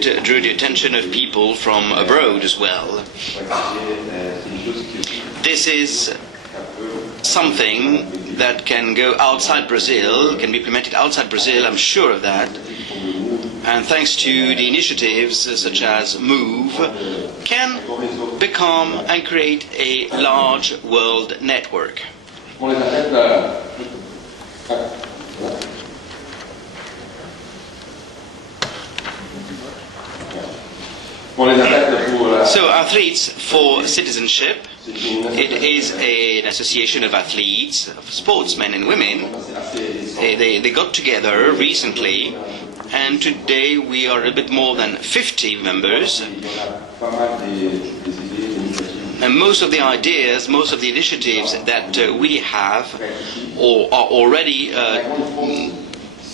drew the attention of people from abroad as well. This is something that can go outside Brazil, can be implemented outside Brazil, I'm sure of that. And thanks to the initiatives such as MOVE, can become and create a large world network. So, Athletes for Citizenship, it is an association of athletes, of sportsmen and women. They got together recently, and today we are a bit more than 50 members. And most of the ideas, most of the initiatives that we have or are already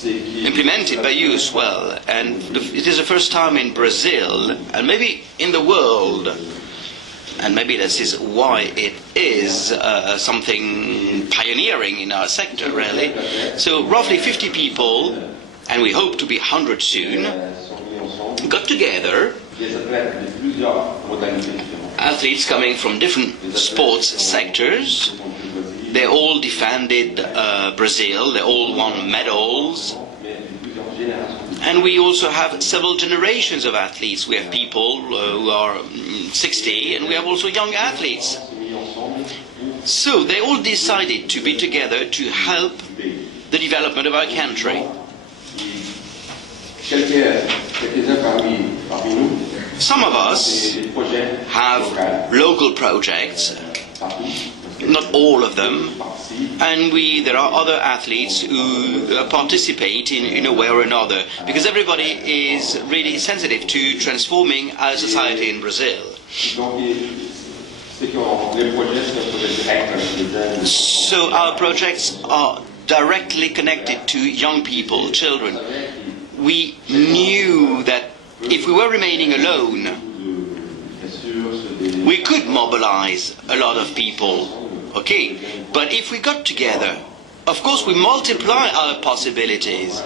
implemented by you as well, and it is the first time in Brazil and maybe in the world, and maybe this is why it is something pioneering in our sector, really. So roughly 50 people, and we hope to be 100 soon, got together, athletes coming from different sports sectors. They all defended Brazil, they all won medals. And we also have several generations of athletes. We have people who are 60, and we have also young athletes. So they all decided to be together to help the development of our country. Some of us have local projects, not all of them, and there are other athletes who participate in a way or another, because everybody is really sensitive to transforming our society in Brazil. So our projects are directly connected to young people, children. We knew that if we were remaining alone, we could mobilize a lot of people. Okay, but if we got together, of course we multiply our possibilities.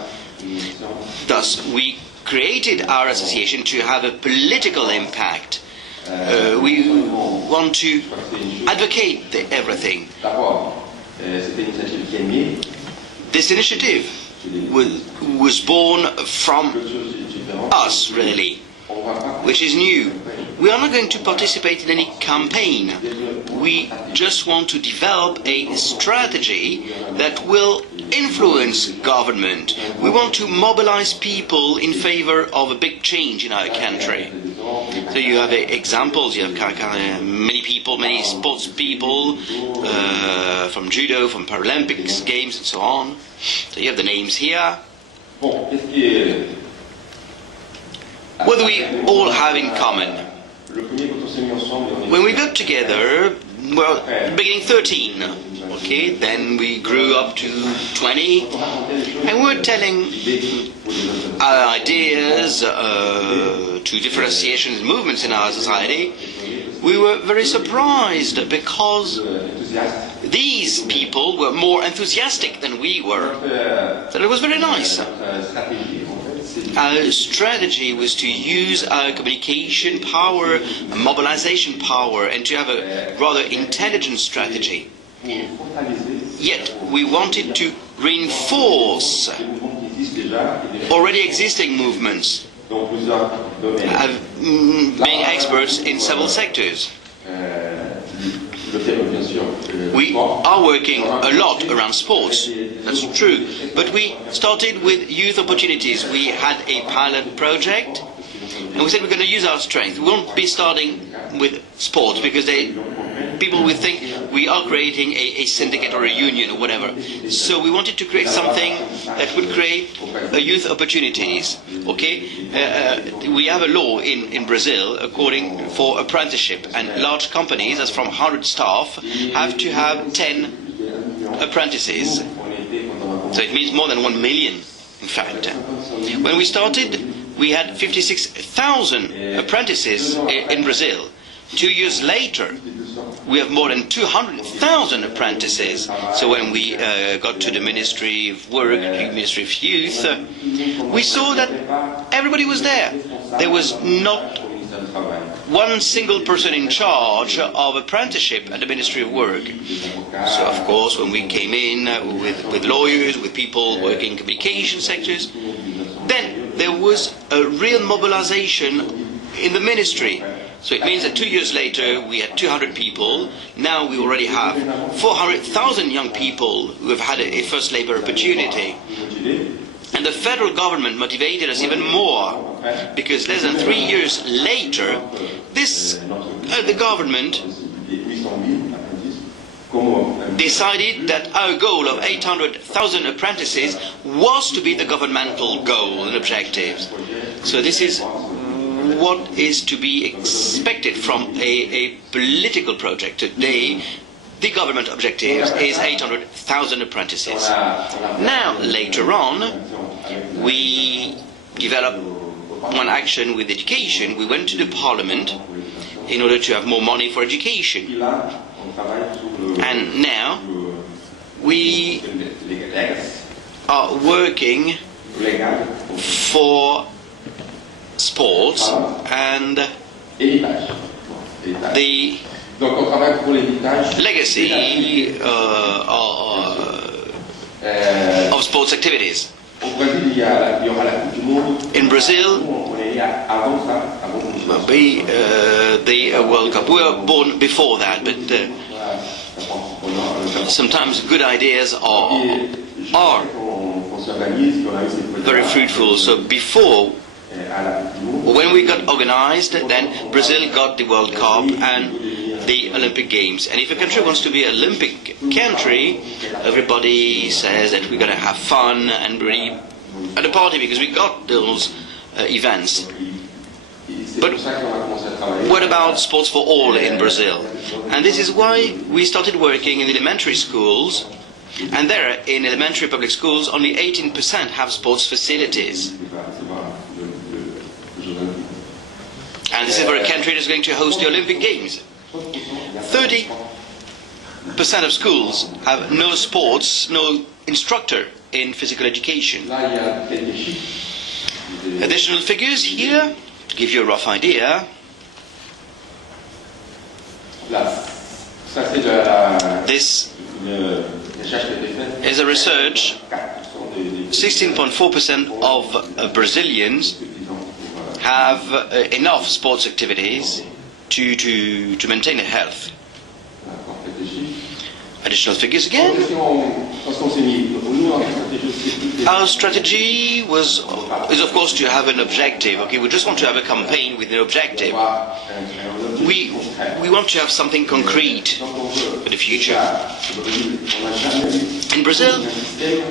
Thus, we created our association to have a political impact. We want to advocate everything. This initiative was born from us, really, which is new. We are not going to participate in any campaign. We just want to develop a strategy that will influence government. We want to mobilize people in favor of a big change in our country. So you have examples, you have many people, many sports people, from judo, from Paralympics games and so on. So you have the names here. What do we all have in common? When we got together, well, beginning 13, okay, then we grew up to 20, and we were telling our ideas to different associations and movements in our society. We were very surprised because these people were more enthusiastic than we were. So it was very nice. Our strategy was to use our communication power, mobilization power, and to have a rather intelligent strategy. Yet we wanted to reinforce already existing movements, being experts in several sectors. We are working a lot around sports, that's true, but we started with youth opportunities. We had a pilot project, and we said we're going to use our strength. We won't be starting with sports, because people will think we are creating a syndicate or a union or whatever. So we wanted to create something that would create youth opportunities. Okay, we have a law in Brazil for apprenticeship, and large companies, as from 100 staff, have to have 10 apprentices. So it means more than 1 million, in fact. When we started, we had 56,000 apprentices in Brazil. 2 years later, we have more than 200,000 apprentices. So when we got to the Ministry of Work, the Ministry of Youth, we saw that everybody was there. there was not one single person in charge of apprenticeship at the Ministry of Work. So, of course, when we came in with lawyers, with people working in communication sectors, then there was a real mobilization in the ministry. So it means that 2 years later we had 200 people. Now we already have 400,000 young people who have had a first labor opportunity. And the federal government motivated us even more, because less than 3 years later, the government decided that our goal of 800,000 apprentices was to be the governmental goal and objectives. So this is what is to be expected from a political project. Today, the government objective is 800,000 apprentices. Now, later on, we developed one action with education. We went to the parliament in order to have more money for education. And now, we are working for sports and the legacy of sports activities. In Brazil, the World Cup. We were born before that, but sometimes good ideas are very fruitful. So before, when we got organized, then Brazil got the World Cup and the Olympic Games. And if a country wants to be an Olympic country, everybody says that we're going to have fun and really at a party because we got those events. But what about sports for all in Brazil? And this is why we started working in elementary schools. And there, in elementary public schools, only 18% have sports facilities. And this is for a country that is going to host the Olympic Games. 30% of schools have no sports, no instructor in physical education. Additional figures here, to give you a rough idea. This is a research. 16.4% of Brazilians have enough sports activities to maintain their health. Additional figures again. Our strategy is of course to have an objective. Okay, we just want to have a campaign with an objective. We want to have something concrete for the future. In Brazil,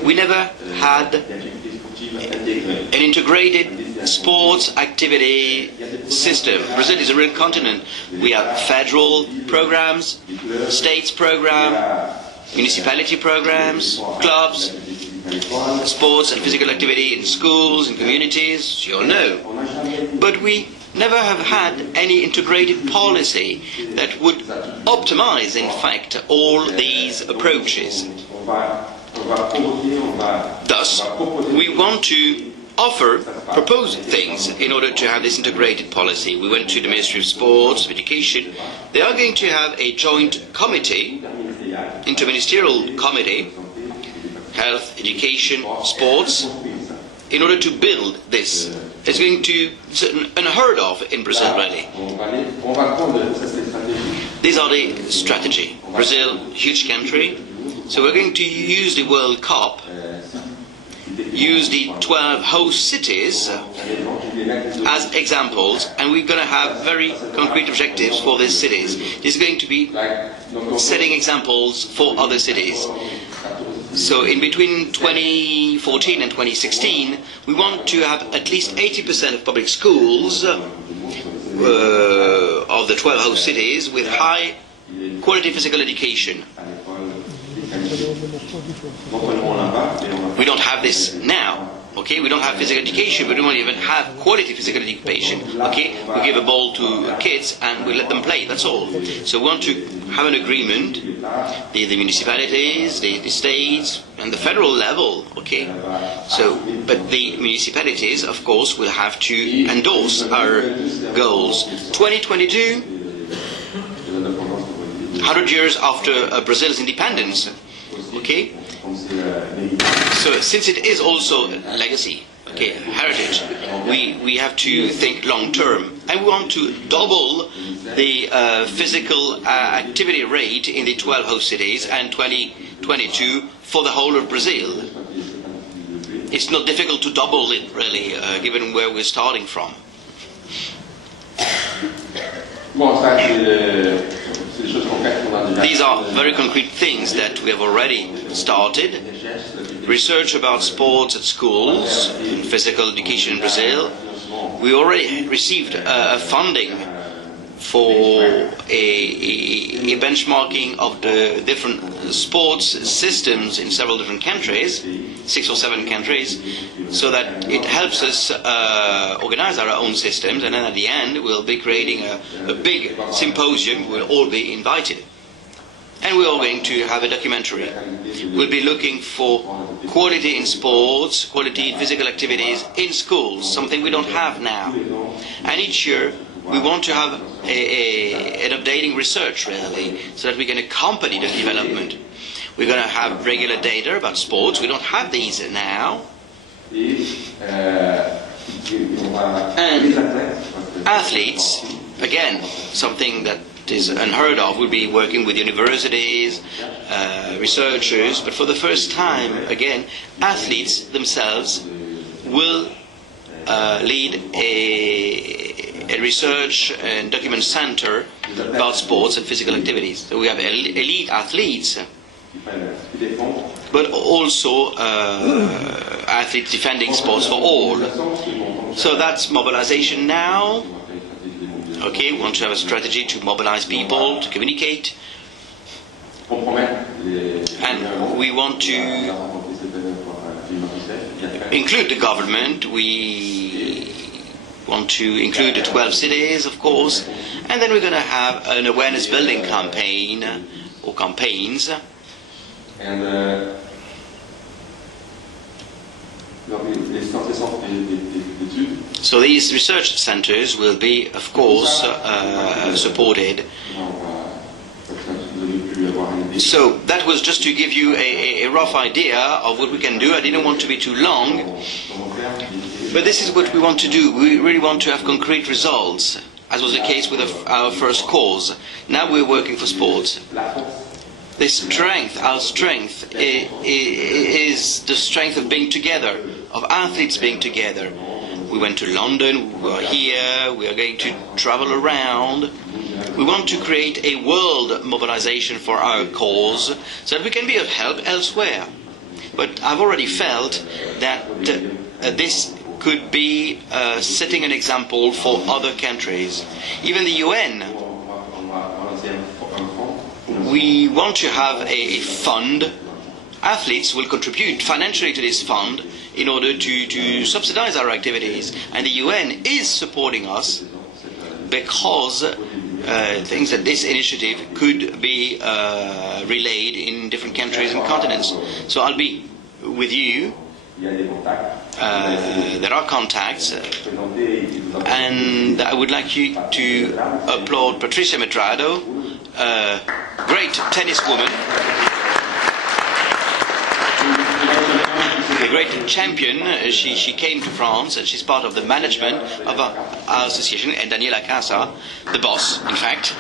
we never had an integrated sports activity system. Brazil is a real continent. We have federal programs, states program, municipality programs, clubs, sports and physical activity in schools and communities, you all know. But we never have had any integrated policy that would optimize, in fact, all these approaches. Thus, we want to propose things in order to have this integrated policy. We went to the Ministry of Sports, of Education. They are going to have a joint committee, interministerial committee, health, education, sports, in order to build this. It's going to be unheard of in Brazil, really. These are the strategy. Brazil, huge country. So we're going to use the World Cup, use the 12 host cities as examples, and we're going to have very concrete objectives for these cities. This is going to be setting examples for other cities. So in between 2014 and 2016, we want to have at least 80% of public schools of the 12 host cities with high quality physical education. We don't have this now. Okay, we don't have physical education, we don't even have quality physical education. Okay, we give a ball to kids and we let them play, that's all. So we want to have an agreement, the municipalities, the states, and the federal level, okay? So, but the municipalities, of course, will have to endorse our goals. 2022, 100 years after Brazil's independence, okay? So since it is also legacy, okay, heritage, we have to think long term, and we want to double the physical activity rate in the 12 host cities and 2022 for the whole of Brazil. It's not difficult to double it, really, given where we're starting from. These are very concrete things that we have already started. Research about sports at schools, physical education in Brazil. We already received funding for a benchmarking of the different sports systems in several different countries, 6 or 7 countries, so that it helps us organize our own systems, and then at the end we'll be creating a big symposium. We'll all be invited. And we're all going to have a documentary. We'll be looking for quality in sports, quality in physical activities in schools, something we don't have now. And each year we want to have an updating research, really, so that we can accompany the development. We're going to have regular data about sports. We don't have these now. And athletes, again, something that is unheard of. We'll be working with universities, researchers, but for the first time, again, athletes themselves will lead a research and document center about sports and physical activities. So we have elite athletes, but also athletes defending sports for all. So that's mobilization now. Okay, we want to have a strategy to mobilize people, to communicate, and we want to include the government. We want to include the 12 cities, of course, and then we're going to have an awareness building campaign or campaigns. So these research centers will be, of course, supported. So that was just to give you a rough idea of what we can do. I didn't want to be too long, but this is what we want to do. We really want to have concrete results, as was the case with our first cause. Now we're working for sports. The strength, our strength, is the strength of being together, of athletes being together. We went to London, we are here, we are going to travel around. We want to create a world mobilization for our cause so that we can be of help elsewhere. But I've already felt that this could be setting an example for other countries. Even the UN. We want to have a fund. Athletes will contribute financially to this fund in order to subsidize our activities. And the UN is supporting us because thinks that this initiative could be relayed in different countries and continents. So I'll be with you. There are contacts, and I would like you to applaud Patricia Medrado, a great tennis woman, a great champion. She came to France and she's part of the management of our association, and Daniela Casa, the boss, in fact.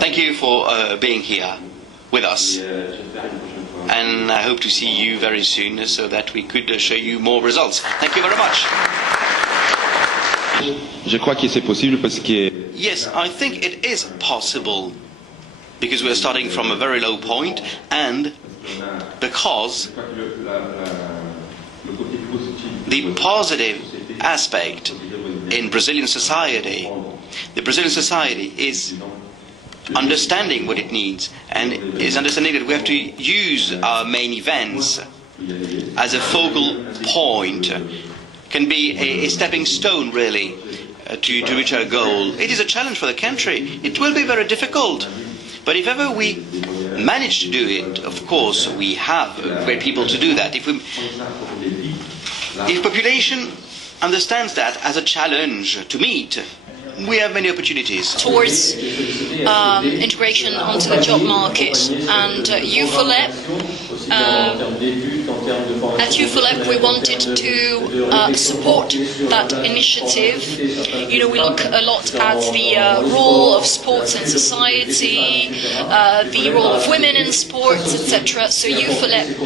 Thank you for being here with us. And I hope to see you very soon so that we could show you more results. Thank you very much. Je crois que c'est possible parce que... Yes, I think it is possible because we are starting from a very low point, and because the positive aspect in Brazilian society, the Brazilian society is understanding what it needs, and is understanding that we have to use our main events as a focal point. Can be a stepping stone, really, to reach our goal. It is a challenge for the country. It will be very difficult. But if ever we manage to do it, of course, we have great people to do that. If population understands that as a challenge to meet, we have many opportunities. Towards integration onto the job market. And at UFOLEP we wanted to support that initiative. You know, we look a lot at the role of sports in society, the role of women in sports, etc. So UFOLEP